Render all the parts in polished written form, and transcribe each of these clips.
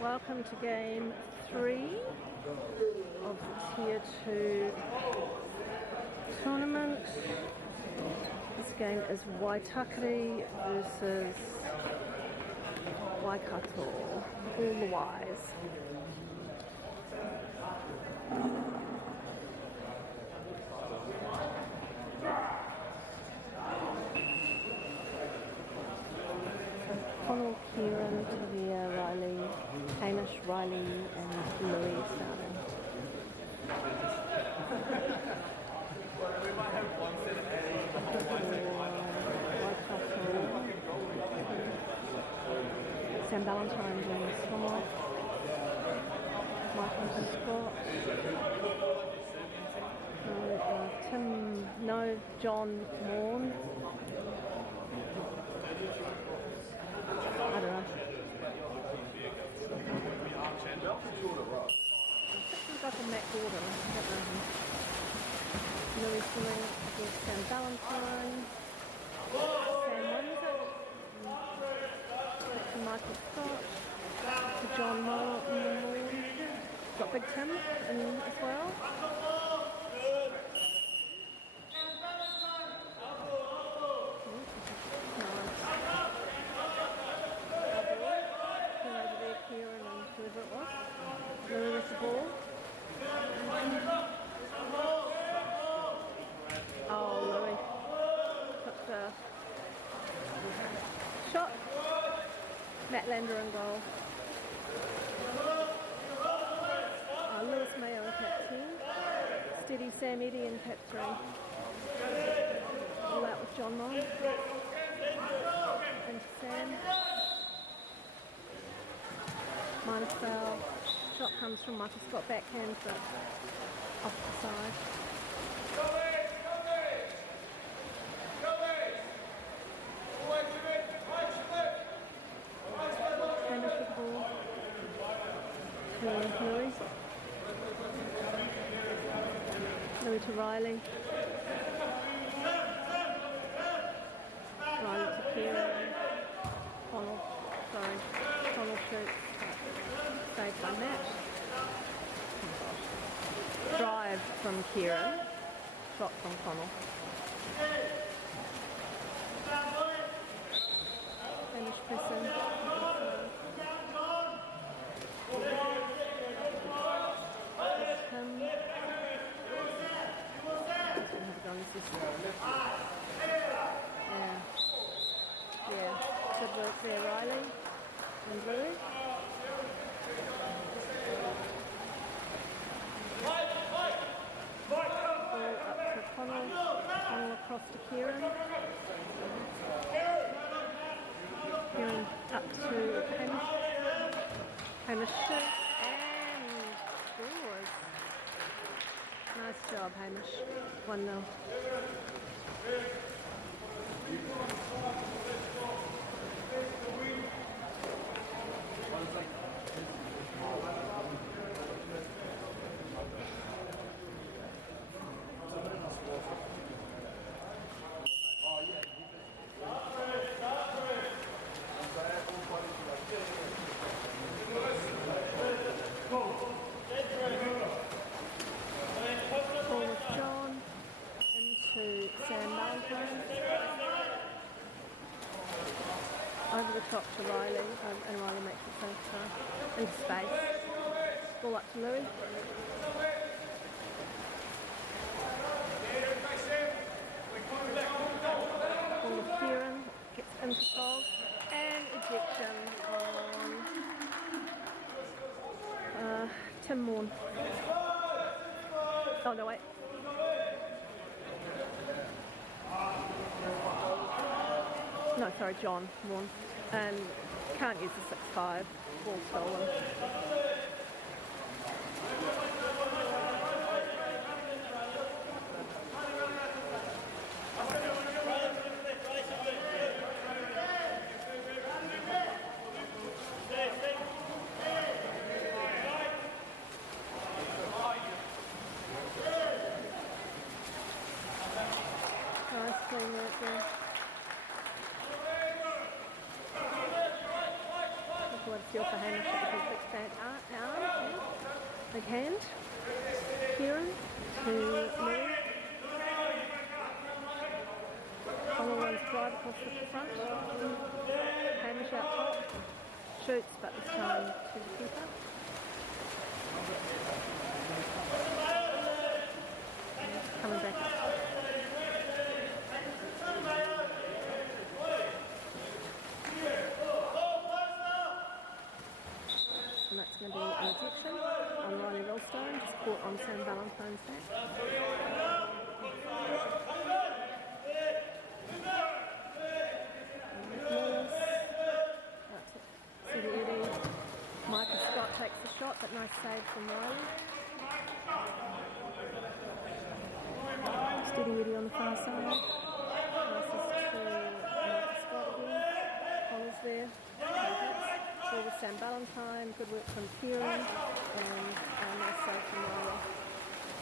Welcome to game 3 of the Tier 2 tournament. This game is Waitakere versus Waikato, all the Ys. Connell, Kieran, Tavia, Riley, Hamish, Riley and Louis starting. Sam Valentine doing the swim off. Michael Scott. John Morn. I don't know. We've got the Mac Gordon. I don't know him. Louis swimming against Sam Valentine. Sam wins it. To Michael Scott. To John Moore. Got Big Tim in as well. Kieran and whoever it was. Louis with the ball. Oh, Louis took the shot. Matt Lander in goal. Lewis Mayo in cap 10. Steady Sam Eddy in cap 3. All out with John Moore. And Sam. Minus foul. Shot comes from Michael Scott, backhand, but off the side. Hamish with the ball. To Louis. Louis to Riley. Riley to Kieran. Connell shoots. Saved by Matt. Drive from Kieran. Shot from Connell. Finish pressing. Yeah. Good work there, Riley and Louis. Ball up to Connell across to Kieran. Kieran up to Hamish. Hamish shoots and scores. Nice job, Hamish. 1-0. Ball with John into Sam Valentine. Over the top to Riley, and Riley makes the transfer into space. Ball up to Louis. Ball with Kieran, gets into goal, and ejection on Tim Morn. Oh no, wait. No, sorry, John Morn. And can't use the 6-5. Ball stolen. Nice clean work there. feel for Hamish at the quick stand arm. Yeah. Big hand. Kieran to Louis. Connell runs drive across the front. Hamish out top. Shoots, but this time to the keeper. Coming back up. And that's going to be an ejection on Riley Rollstone, just caught on Sam Valentine's back. City Eddie. Micah Scott takes the shot, but nice save from Riley. Steady Eddie on the far side. Nice assist to Micah Scott again. Connell's there. Ball with Sam Valentine. Good work from Kieran. And a nice save from Riley.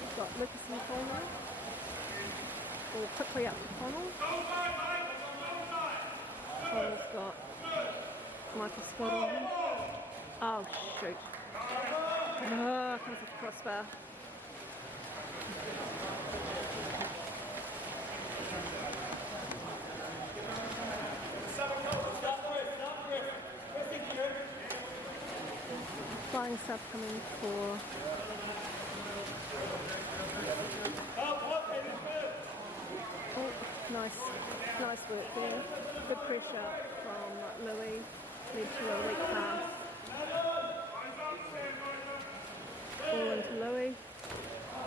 We've got Lucas in the corner. Ball quickly up to Connell. Connell's got Michael Scott on him. Oh, shoot. Oh, comes with the crossbar. Flying stuff coming for... Oh, nice work there. Good pressure from Louis. Led to a weak pass. Ball into Louis.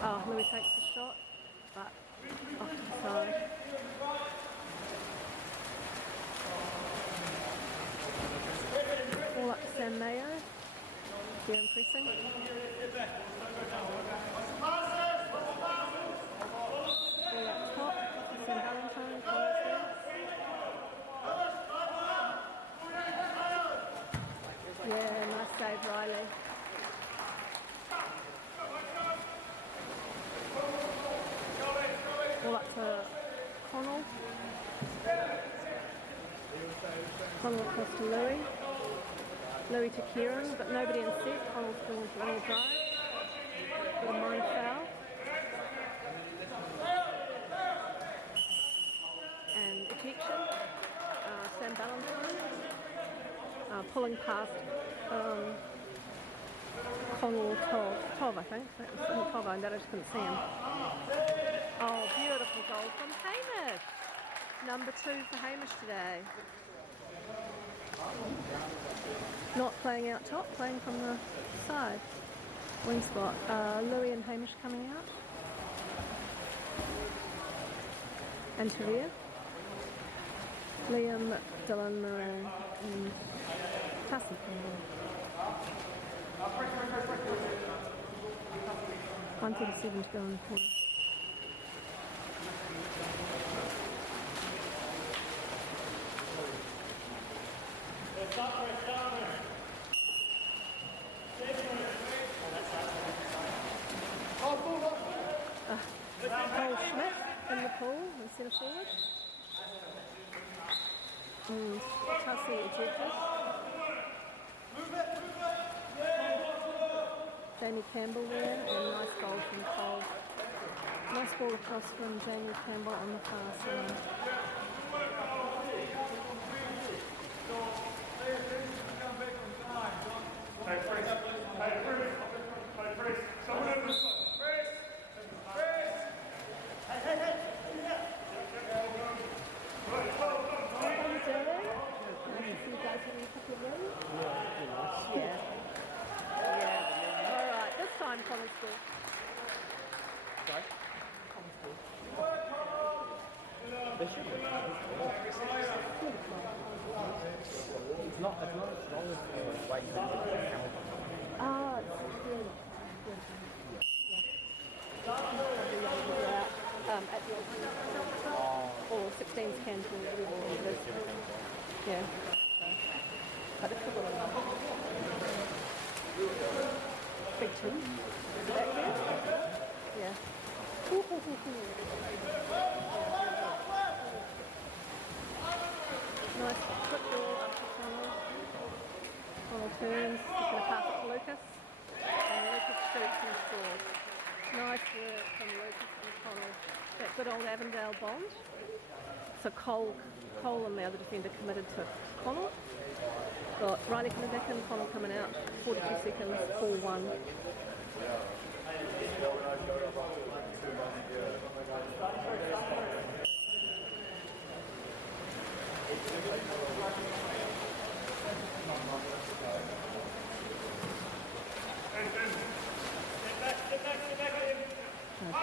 Oh, Louis takes the shot, but off to the side. Ball up to Sam Mayo. Very impressing. Ball up top. Sam Valentine. Yeah, nice save, Riley. Ball up to Connell. Connell across to Louis. Louis to Kieran, but nobody in set. Connell's still running a drive. Got a minor foul. And ejection. Sam Valentine. Pulling past Connell 12, I think. That was 12, I just couldn't see him. Oh, beautiful goal from Hamish. Number 2 for Hamish today. Not playing out top, playing from the side. Wing spot. Louis and Hamish coming out. And Tavir. Liam, Dylan, Moran, and Cassie. 1:37 to go in the quarter. Cole Schmidt in the pool instead of forward. Cassie ejected. Jamie Campbell there, and nice goal from Cole. Nice ball across from Jamie Campbell on the far side. Hey, Chris. Someone over the side. Chris. Hey. Yeah. All right. This time, Collins good. Sorry? They should be. It's not as long as Waikato Men. Oh, it's good. At the or 16s can to yeah. But it's a good one. Big two. Back there? Yeah. Nice quick ball up to Connell. Connell turn. good old Avondale bond. So Cole and the other defender committed to Connell. Got Riley coming back in, Connell coming out, 42 seconds, 4-1.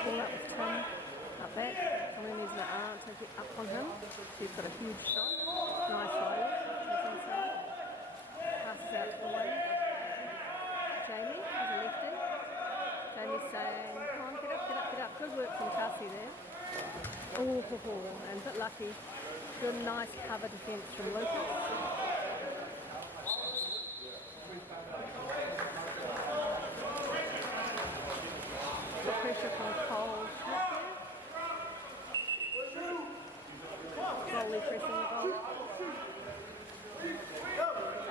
Pull up with Tim, up back. I'm going to use my arm to get up on him. He's got a huge shot. Nice Riley. Passes out to the wing. Jamie has a lefty. Jamie's saying, come on, get up, get up, get up. Good work from Cassie there. Oh, and a bit lucky. Good, nice cover defence from Lucas. The pressure from Cole. Slowly pressing the goal.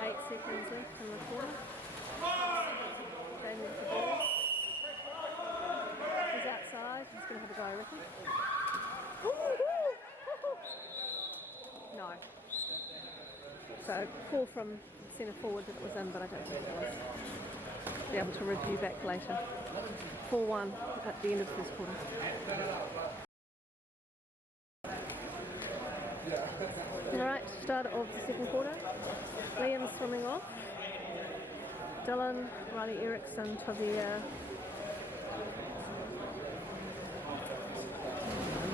8 seconds left in the quarter. Jamie with the ball. He's outside. He's going to have a go, I reckon. No. So call from centre forward that it was in, but I don't think it was. Be able to review back later. 4-1 at the end of the first quarter. Alright, start of the second quarter. Liam swimming off. Dylan, Riley Erickson, Tavia,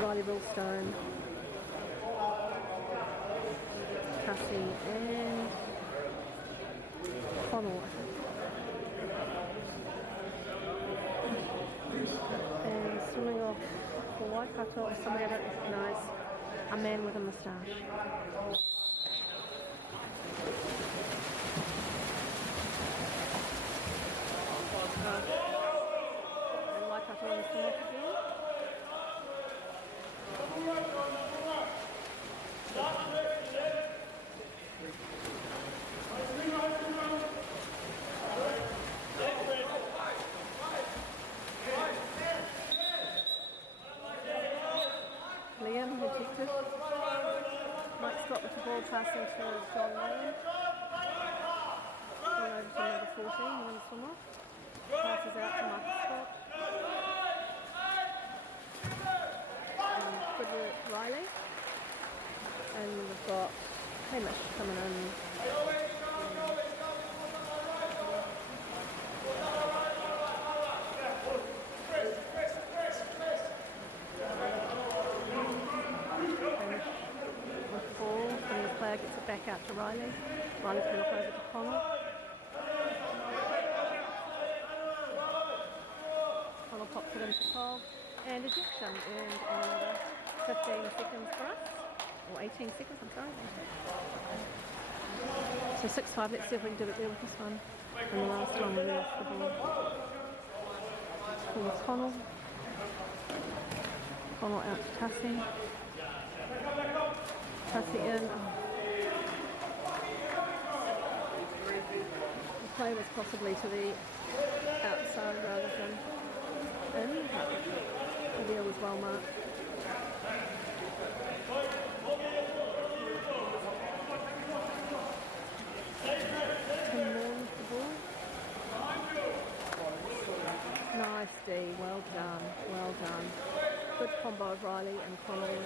Riley Rillstone, Cassie and Connell. And swimming off for Waikato, somebody I don't recognise, a man with a moustache. And Waikato on the swim off again. Liam ejected. Mike Scott with the ball passing to John Lane. Going over to number 14, the wins swim off. Passes out to Michael Scott. And good work, Riley. And we've got Hamish coming in. Gets it back out to Riley. Riley can look over to Connell. Connell pops it into Cole. And ejection earned another 15 seconds for us. Or 18 seconds, I'm sorry. So 6-5, let's see if we can do it there with this one. And the last one will be off the ball. Call Connell. Connell out to Tassie. Tassie in. The play was possibly to the outside rather than in, but the deal was well marked. Tim Moore with the ball. Nice D, well done, well done. Good combo of Riley and Connell.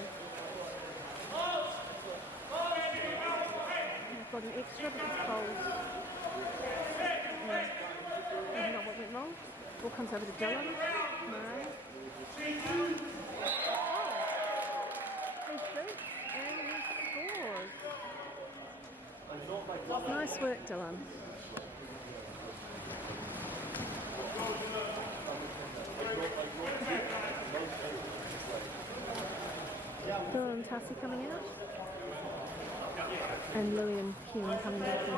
Got an extra because Cole's not what went wrong. Ball comes over to Dylan. Murray. He shoots and he scores. Nice work, Dylan. Dylan and Tassie coming out. And Louie and Kieran coming back in.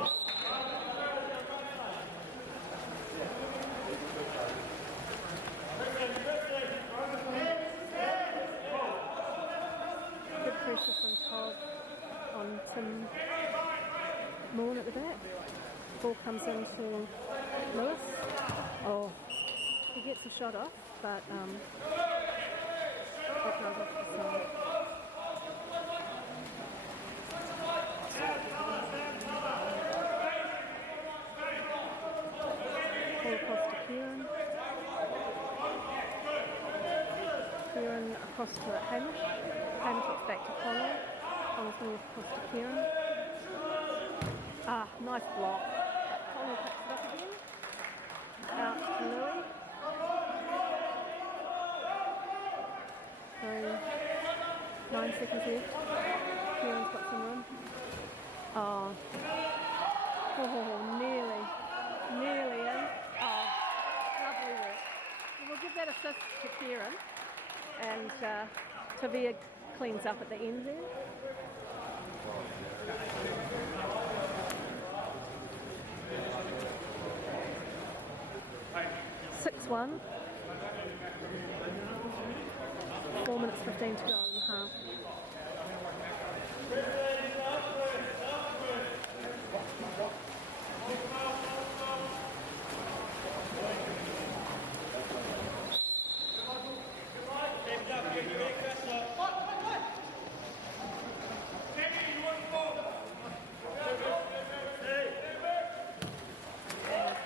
Good pressure from Todd on Tim Moore at the back. Ball comes into Lewis. Oh, he gets a shot off, but That goes off to the side. Ball across to Kieran. Kieran across to Hamish. Hamish gets back to Connell. Connell's going across to Kieran. Ah, nice block. Connell picks it up again. Out to Louis. So 9 seconds left. Kieran's got some room. Oh, nearly in. Oh, lovely work. We'll give that assist to Kieran, and Tavia cleans up at the end there. Hey. 6-1. 4 minutes 15 to go in the half.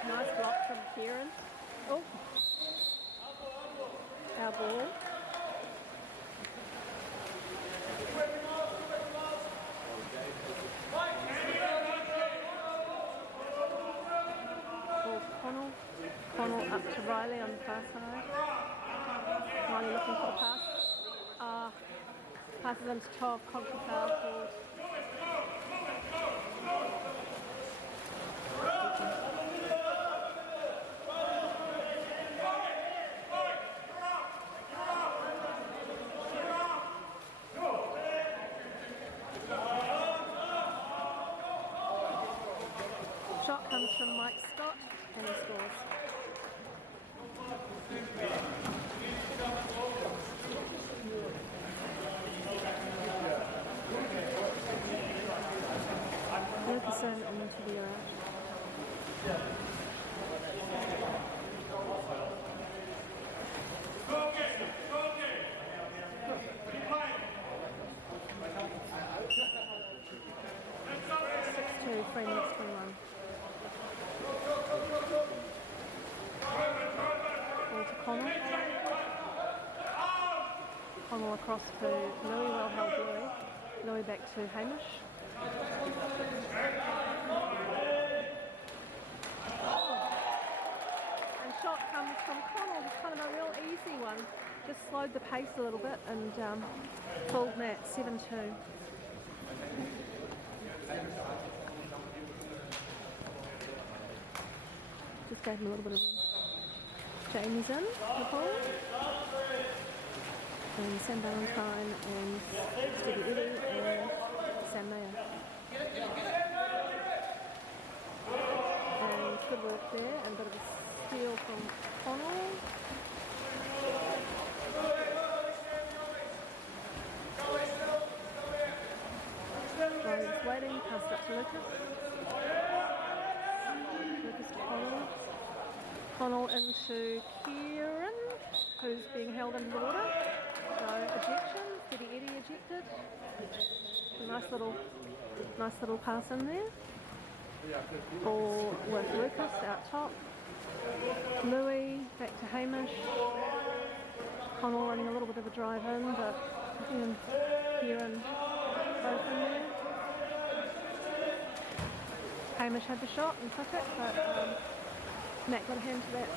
Nice block from Kieran. Oh, our ball. Connell up to Riley on the far side. Riley looking for the pass. Passes into Tov, contra foul forward. Shot comes from Mike Scott and he scores. Lucasson and Tavia out. Frame next 21. Ball to Connell. Connell across to Louis, well held Louis. Louis back to Hamish. And shot comes from Connell, just kind of a real easy one. Just slowed the pace a little bit and pulled that 7-2. Just gave him a little bit of room. Jamie's in the ball. And Sam Valentine and Stevie Eddie and Sam Mayer. And good work there, and a bit of a steal from Connell. Ryan's waiting, pass it up to Lucas. Lucas to Connell. Connell into Kieran, who's being held under the water. So ejection, Steady Eddie ejected. A nice little pass in there. Ball with Lucas out top. Louis back to Hamish. Connell running a little bit of a drive in, but Kieran both in there. Hamish had the shot and took it, but Matt got a hand to that.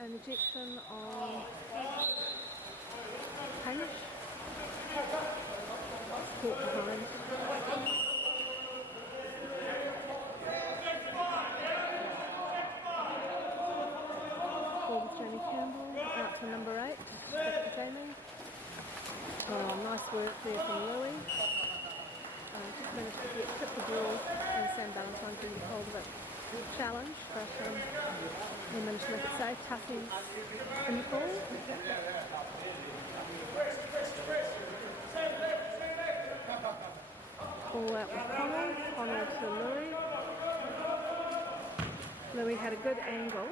An ejection on Hamish. Caught behind. Ball with Jamie Campbell, out to number 8, back to Jamie. Oh, nice work there from Louis. Just managed to tip the ball, and Sam Valentine's really hold of it. Challenge, but he managed to make it safe. Tuffy's in the ball. Ball out with Connell to Louis. Louis had a good angle,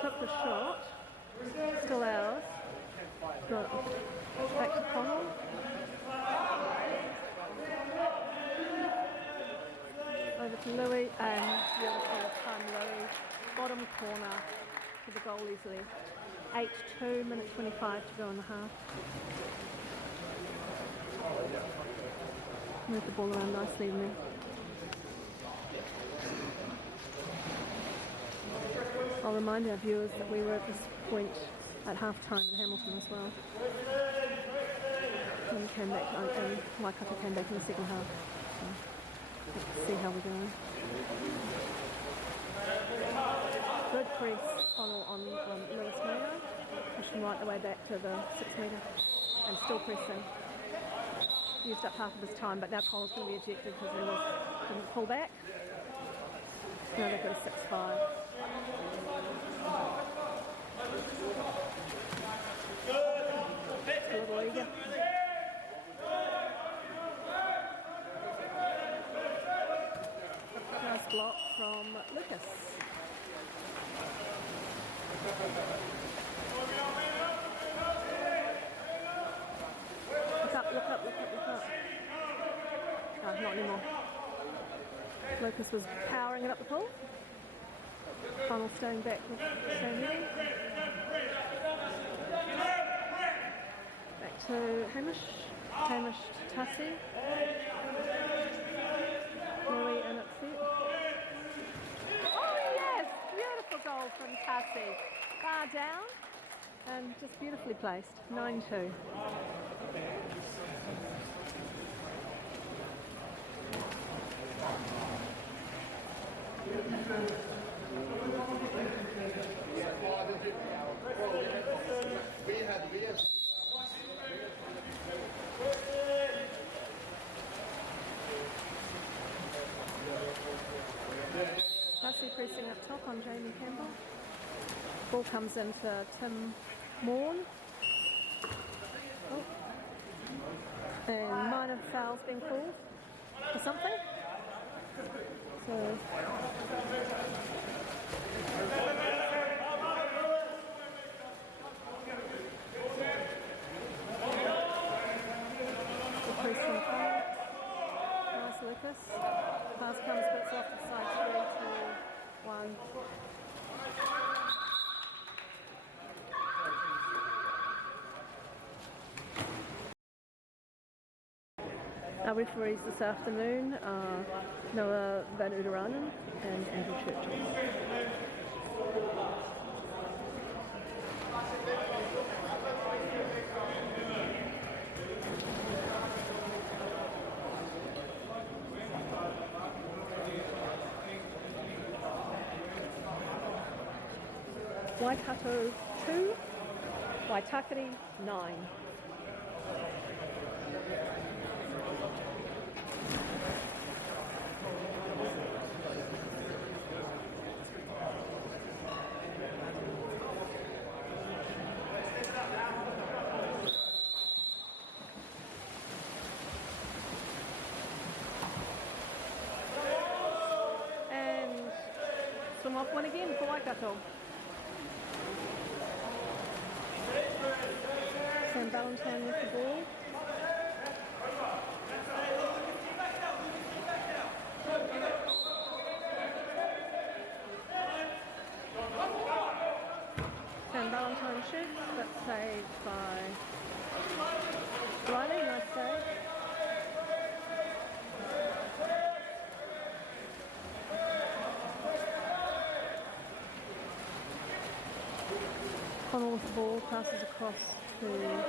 took off the shot. Still ours. Good. Back to Connell. Over to Louis, and beautiful time Louis. Bottom corner to the goalies left. 8-2, minute 25 to go in the half. Move the ball around nicely in there. I'll remind our viewers that we were at this point at half time in Hamilton as well. And we came back, and Waikato came back in the second half. So let's see how we're going. Good press on Lewis Mayo, pushing right the way back to the 6 metre, and still pressing. Used up half of his time, but now Cole's going to be ejected because Lewis didn't pull back. Now they've got a 6-5. A little eager. Nice block from Lucas. Look up, look up, look up, look up. Oh, not anymore. Lucas was powering it up the pool. Funnel staying back with staying ready. Back to Hamish. Hamish to Tassie. Louis and it's set. Oh yes! Beautiful goal from Tassie. Far down and just beautifully placed. 9-2. Tassie pressing up top on Jamie Campbell. Ball comes into Tim Morn. Oh. And minor fouls being called for something. So the pressing foul. Nice Lucas. Pass comes, but it's off the side. 3-2-1. Our referees this afternoon are Noah Van Uderanen and Andrew Churchill. Waikato 2, Waitakere 9. And swim off one again for Waikato. Sam Valentine with the ball. Sam Valentine shoots, but saved by Riley. Nice save. Connell with the ball, passes across to Louis.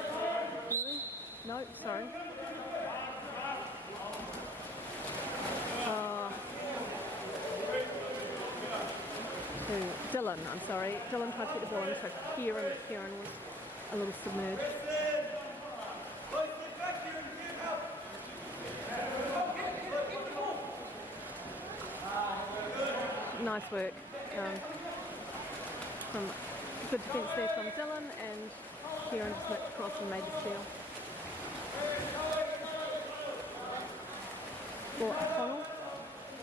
No, sorry. To Dylan, I'm sorry. Dylan tried to get the ball in, so Kieran was a little submerged. Nice work. From good defence there from Dylan, and Kieran just went across and made the steal. For Connell.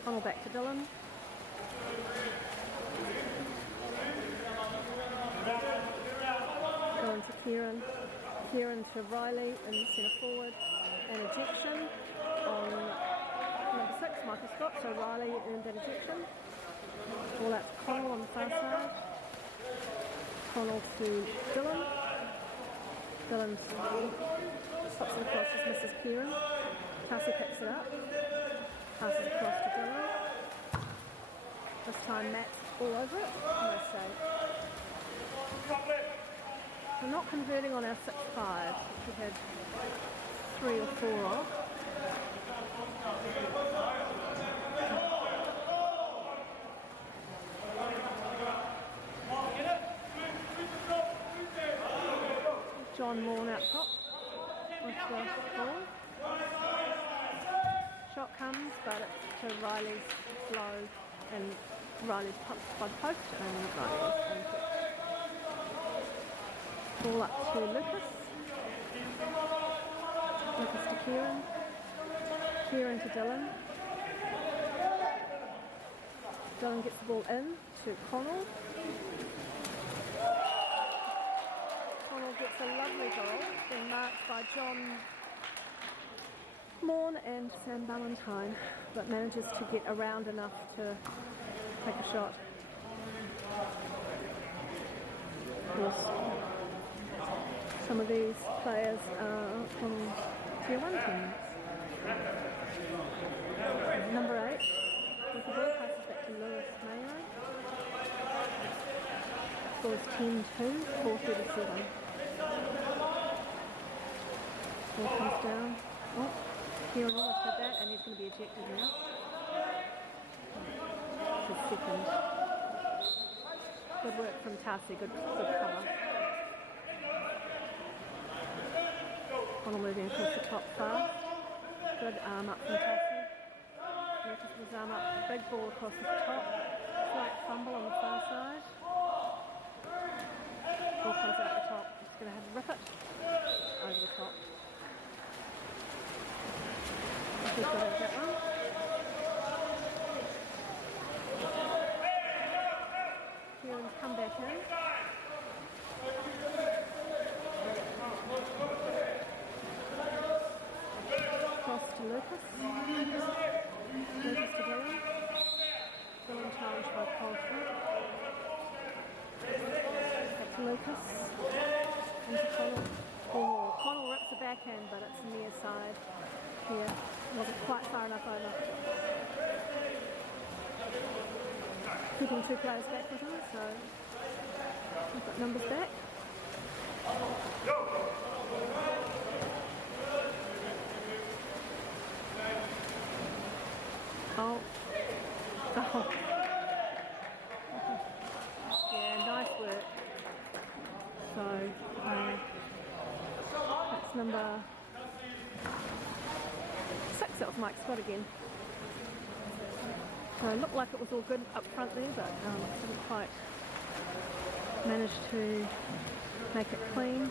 Connell back to Dylan. Kieran. Kieran to Riley in centre forward. An ejection on number 6, Michael Scott. So Riley earned that ejection. Ball out to Connell on the far side. Connell to Dylan. Dylan stops it across as Mrs. Kieran. Tassie picks it up. Passes across to Dylan. This time Matt's all over it. No save. We're not converting on our 6-5, which we had 3 or 4 of. John Morn out top with the ball. Shot comes, but it's to Riley's slow, and Riley's pumped by the post, and Riley's into it. Ball up to Lucas. Lucas to Kieran. Kieran to Dylan. Dylan gets the ball in to Connell. Connell gets a lovely goal, being marked by John Morn and Sam Ballantyne, but manages to get around enough to take a shot. Of course, some of these players are from Tier 1 teams. Number 8, with the ball passes back to Lewis Mayo. Scores 10-2, 4:37. Ball comes down. Oh, Kieran almost had that, and he's going to be ejected now. His second. Good work from Tassie, good cover. Connell moving across the top fast. Good arm up from Tassie. Notice his arm up, big ball across the top. Slight fumble on the far side. Ball comes out the top. He's going to have to rip it over the top. He's got to have that one. Kieran's come back in. Cross to Lucas. Lucas to Dylan. Dylan challenged by Colford. Back to Lucas. Into Connell. Oh, Connell rips the backhand, but it's near side here. Wasn't quite far enough over. Keeping 2 players back with him, so we've got numbers back. Oh. Oh. Yeah, nice work. So, that's number 6, that was Mike Scott again. So it looked like it was all good up front there, but didn't quite manage to make it clean.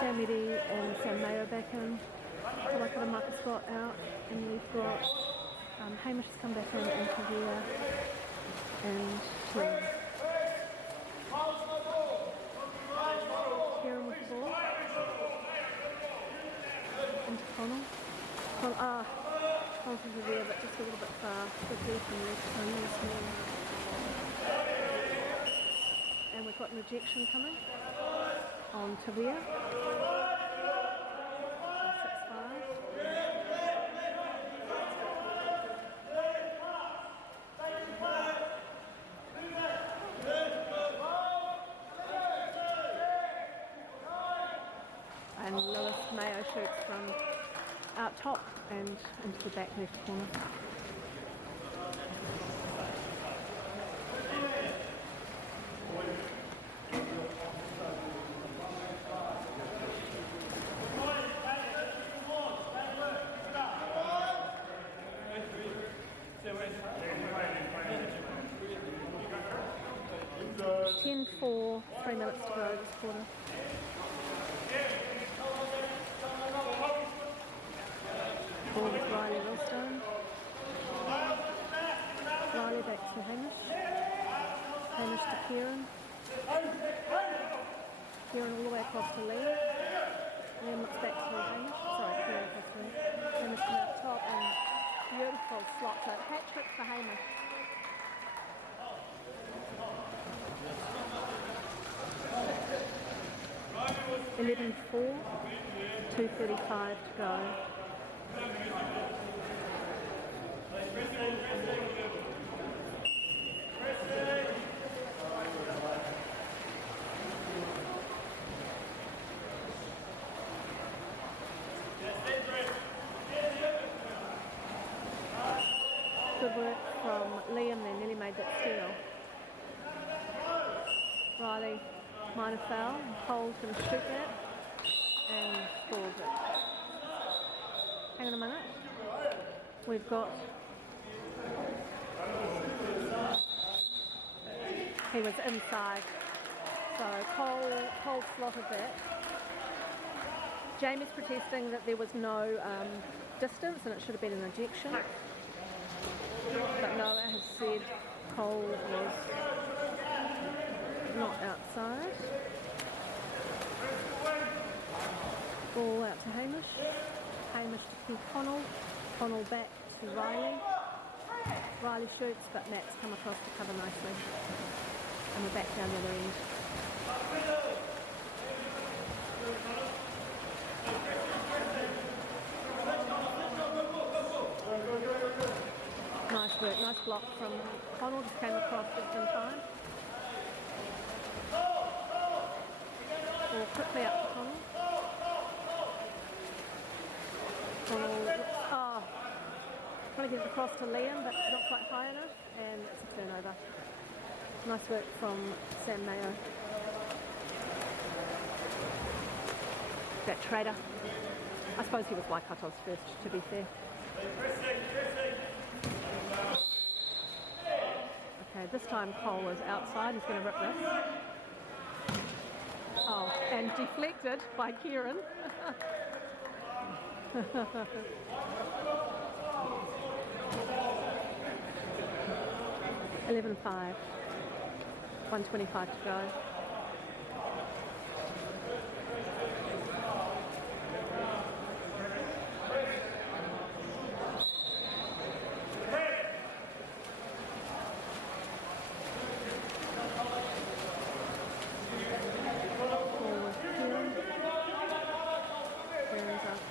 Sam Eddy and Sam Mayo back in. Waikato and Michael Scott out, and we've got Hamish has come back in and Kavia and Kieran with the ball. Into Connell. Connell from Kavia, but just a little bit far. Good here from and we've got an ejection coming on Tavia. 6-5. And Lewis Mayo shoots from out top and into the back left corner. Ten for 3 minutes to go this quarter. Ball with Riley Wilstone. Riley back to Hamish. Hamish to Kieran. Kieran all the way across to Liam. Liam looks back to Hamish. Sorry, Kieran across to Liam. Hamish coming up top and beautiful slot to hat trick for Hamish. Right. 11-4, 2:35 to go. Good work from Liam there, nearly made that steal. Riley, minor foul. Cole's going to shoot that and scores it. Hang on a minute. We've got... He was inside. So Cole slotted that. Jamie's protesting that there was no distance and it should have been an ejection. But Noah has said Cole was not outside. Ball out to Hamish. Hamish to Connell. Connell back to Riley. Riley shoots, but Matt's come across to cover nicely. And we're back down the other end. Nice work, nice block from Connell, just came across just in time. Ball quickly up to Connell. Connell, trying to get it across to Liam, but not quite high enough, and it's a turnover. Nice work from Sam Mayo. That Trader. I suppose he was Waikato's first, to be fair. Okay, this time Cole is outside. He's going to rip this. Oh, and deflected by Kieran. 11-5. 1:25 to go.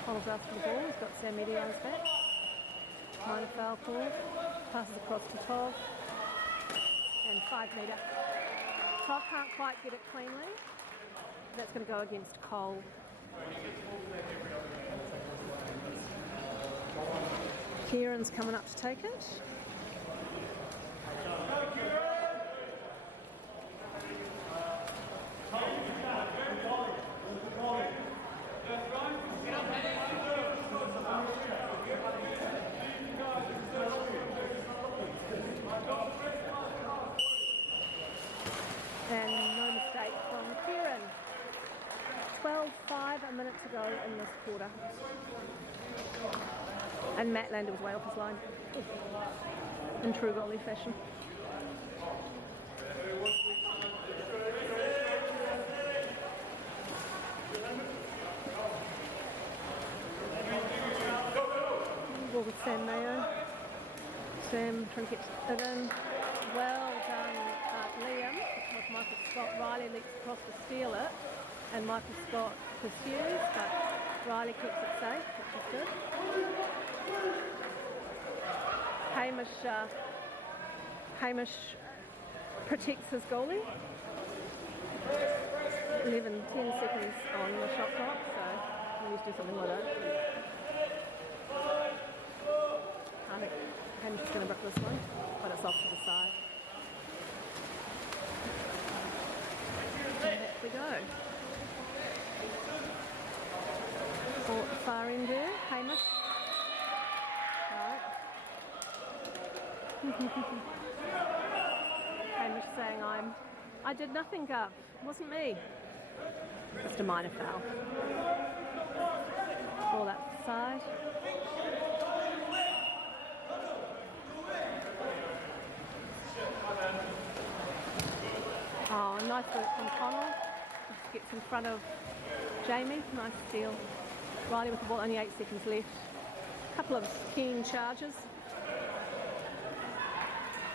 Cole's after the ball. He's got Sam Medio's back. Minor foul call. Passes across to Tov. And 5 metre. Tov can't quite get it cleanly. That's going to go against Cole. Kieran's coming up to take it. And no mistake from Kieran. 12-5, a minute to go in this quarter. And Matt Lander was way off his line. In true goalie fashion. Ball with Sam Mayo. Sam trying to get it in. Well done, Liam, with Michael Scott. Riley leaps across to steal it, and Michael Scott pursues, but Riley keeps it safe, which is good. Hamish protects his goalie. 10 seconds on the shot clock, so we need to do something with it. I think Hamish is going to rip this one, but it's off to the side. And back we go. Ball at the far end there, Hamish. Right. Hamish saying I did nothing, Gov. Wasn't me. Just a minor foul. Ball outside. Oh, nice work from Connell. gets in front of Jamie. Nice steal. Riley with the ball, only 8 seconds left. Couple of keen charges.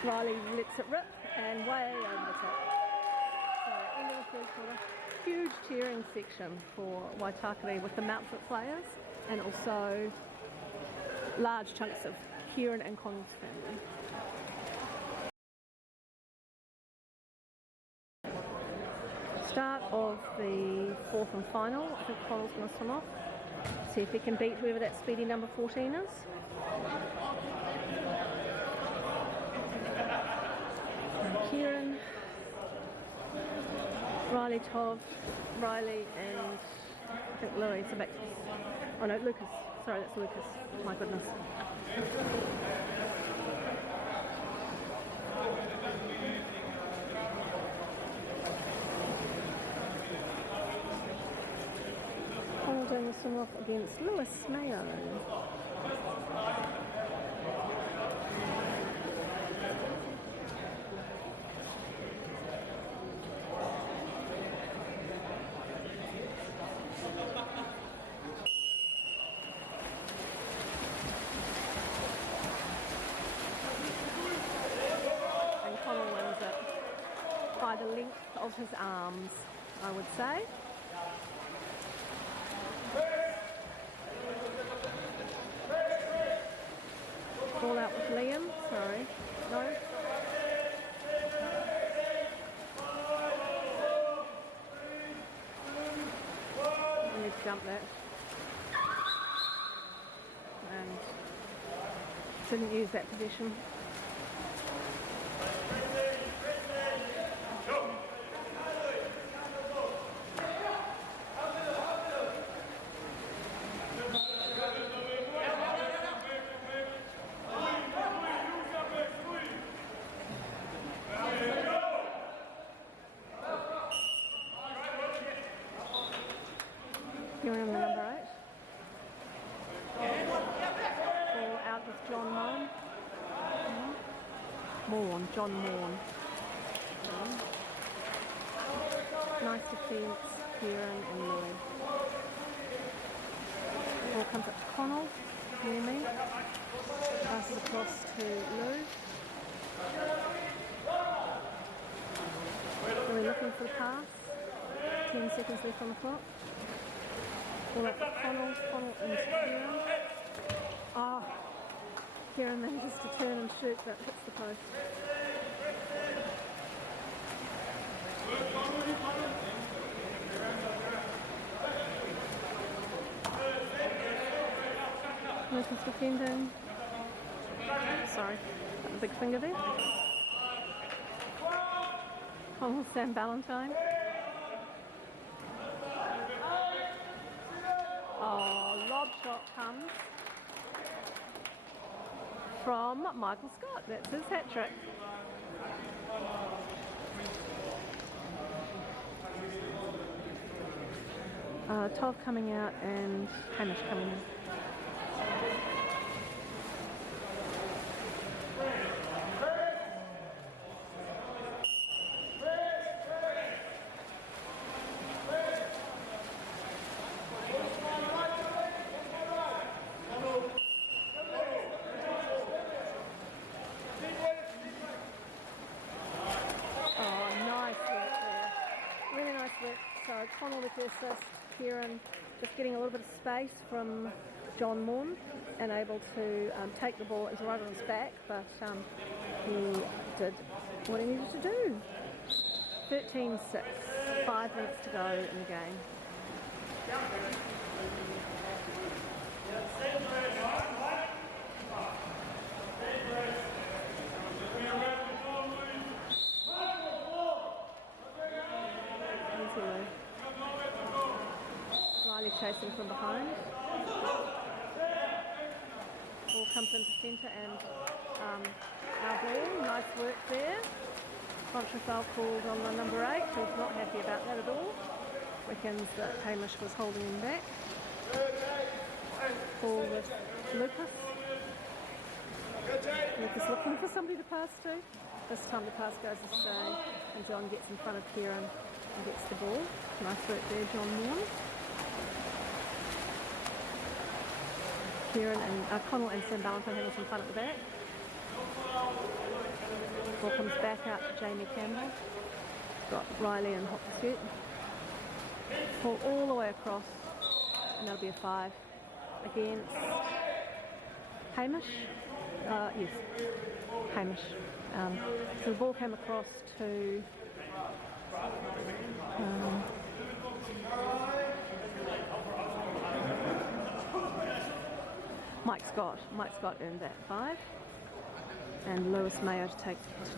Riley lets it rip and way over the top. So end of the third quarter. Huge cheering section for Waitakere with the Mountfort players and also large chunks of Kieran and Connell's family. Start of the fourth and final. I think Connell's going to swim off. See if he can beat whoever that speedy number 14 is. Kieran, Riley, Tov, Riley and I think Louis. So back to, oh no, Lucas. Sorry, that's Lucas. My goodness. Connell doing the swim off against Lewis Mayo. By the length of his arms, I would say. Ball out with Liam, sorry. No. I need to jump that. And didn't use that position. You remember number 8? Ball out with John Morn. John Morn. Nice defence, Kieran and Louis. Ball comes up to Connell, near me. Passes across to Lou. We're looking for the pass. 10 seconds left on the clock. Ball up to Connell and Kieran. Oh, Kieran manages to turn and shoot, but hits the post. Lucas defending. Sorry, got the big finger there. Connell, Sam Valentine. Oh, lob shot comes from Michael Scott. That's his hat trick. Tov coming out and Hamish coming in. So Connell with the assist, Kieran just getting a little bit of space from John Morn and able to take the ball. It was right on his back, but he did what he needed to do. 13-6, 5 minutes to go in the game. Riley chasing from behind. Ball comes into centre and our ball. Nice work there. Contra foul called on the number 8, who's not happy about that at all. Reckons that Hamish was holding him back. Ball with Lucas. Lucas looking for somebody to pass to. This time the pass goes astray and John gets in front of Kieran. and gets the ball. Nice work there, John Moore. Kieran and Connell and Sam Ballantyne having some fun at the back. Ball comes back out to Jamie Campbell. Got Riley and hot pursuit. Ball all the way across, and that'll be a 5 against Hamish. Yes, Hamish. So the ball came across to Mike Scott. Mike Scott earned that 5, and Lewis Mayo to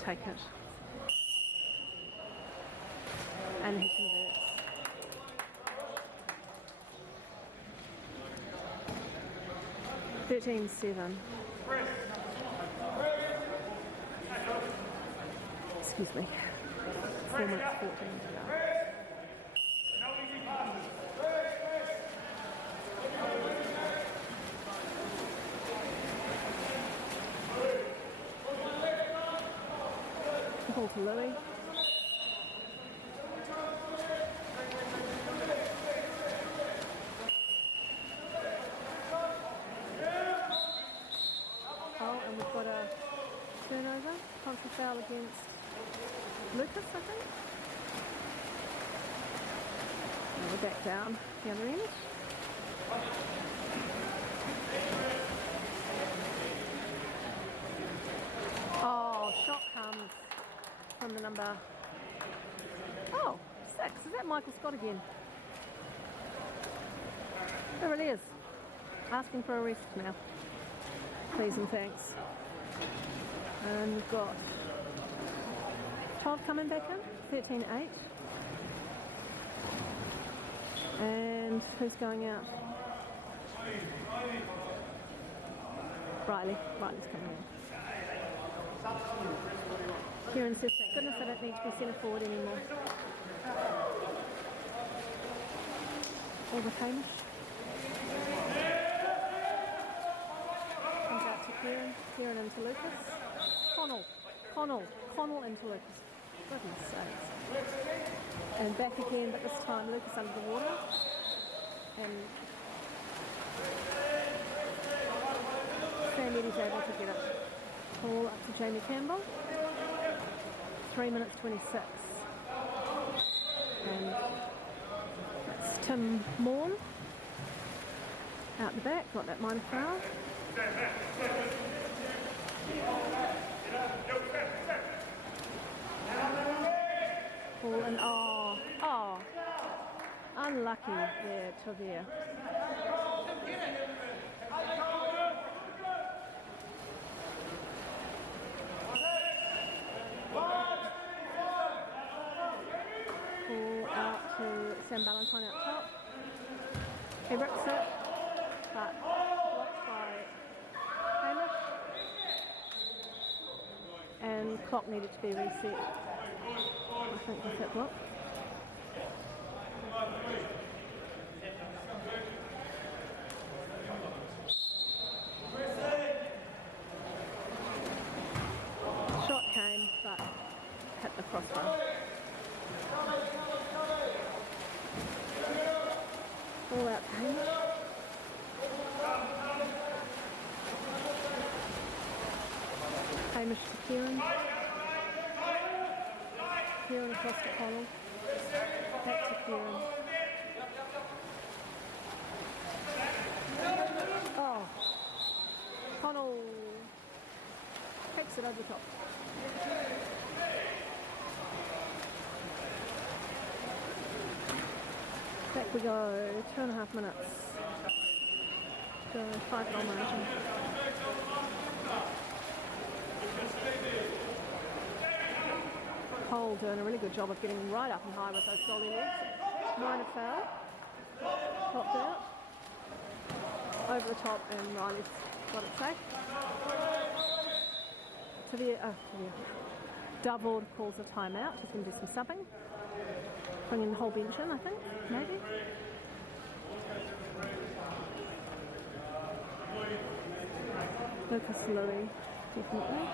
take it, and he converts. (13-7). Excuse me. 4 minutes 14 to go. No easy passes. Ball to Louis. Oh, and we've got a turnover. Constant foul against Lucas, I think. And we're back down the other end. Oh, shot comes from the number 6. Is that Michael Scott again? There it is. Asking for a rest now. Please and thanks. And we've got 12 coming back in, 13-8. And who's going out? Riley's coming in. Kieran says, thank goodness I don't need to be centre forward anymore. All the Hamish. Comes out to Kieran into Lucas. Connell into Lucas. Goodness sakes. And back again, but this time Lucas under the water. And Sam Eddie's able to get it. Ball up to Jamie Campbell. 3 minutes 26. And that's Tim Morn. Out the back, got that minor foul. Ball and unlucky there, Tavia. Ball out to Sam Ballantyne out top. He rips it, but blocked by Hamish. And clock needed to be reset, I think, with that block. Shot came, but hit the crossbar. All out to Hamish. Hamish to Kieran. Kieran across to Connell. Back to Kieran. Oh. Connell takes it over the top. Back we go, 2.5 minutes. So 5-goal margin. Cole doing a really good job of getting right up and high with those goalie legs. Minor foul. Popped out. Over the top, and Riley's got it safe. Tavia. Double calls a timeout. He's going to do some subbing. Bringing the whole bench in, I think, maybe. Lucas Louis, definitely.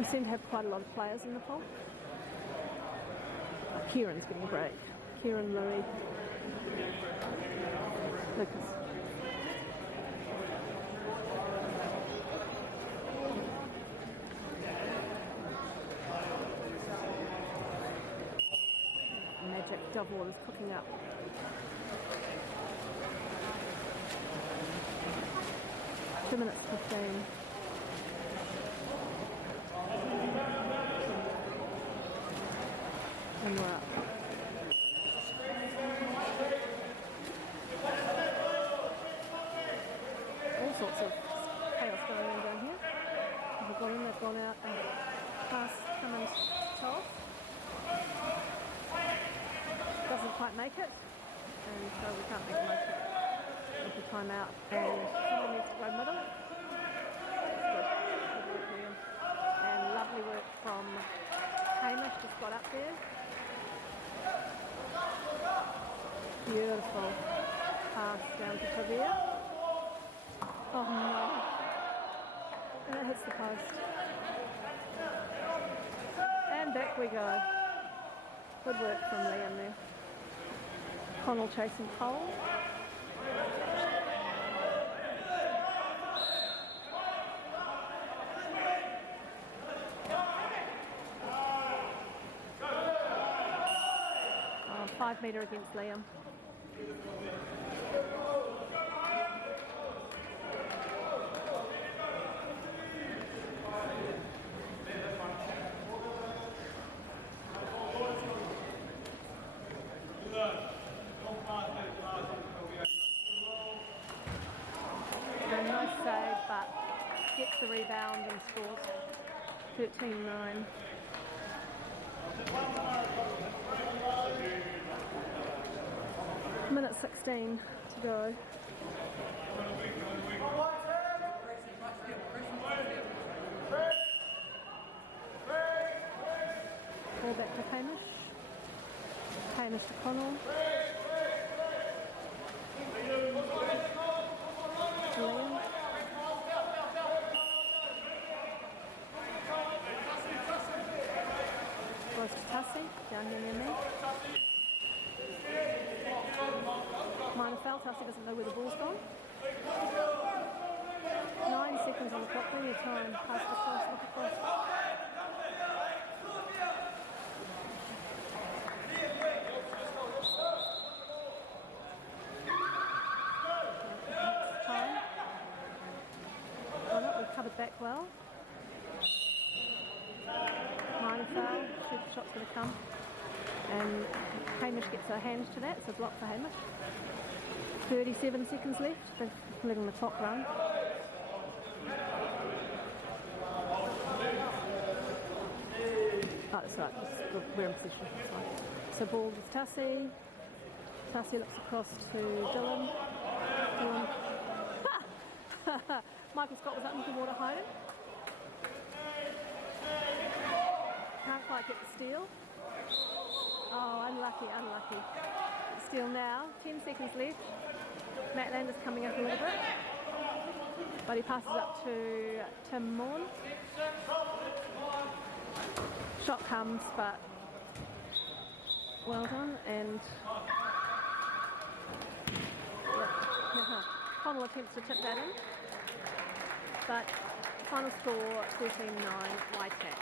We seem to have quite a lot of players in the pool. Kieran's getting a break. Kieran, Louis, Lucas. Magic double is cooking up. Two minutes 15. And we're up. All sorts of chaos going on down here. They've gone in, they've gone out, and pass Cummins toss. Doesn't quite make it, and so we can't make a motion with the timeout. And someone needs to go middle. Good work, Liam. And lovely work from Hamish, just got up there. Beautiful pass down to Kavir. Oh no. And it hits the post. And back we go. Good work from Liam there. Connell chasing Cole. Oh, 5 metre against Liam. And nice save, but gets the rebound and scores 13-9. Minute 16 to go. Ball back to Hamish. Hamish to Connell. Liam. Goes to Tussie, down here near me. Minor foul, Tussie doesn't know where the ball's gone. 9 seconds on the clock, plenty of time. Pass across, look across. Time. Got it, we've covered back well. Minor foul, shoot shot's going to come. And Hamish gets a hand to that, so block for Hamish. 37 seconds left, they're letting the clock run. Oh, that's right, we're in position, that's right. So ball with Tussie. Tussie looks across to Dylan. Dylan. Michael Scott was up into water home. Can't quite get the steal. Oh, unlucky, unlucky. Steal now, 10 seconds left. Matt Landers coming up a little bit. But he passes up to Tim Morn. Shot comes, but well done. And Connell attempts to tip that in. But final score 13-9 Waitak.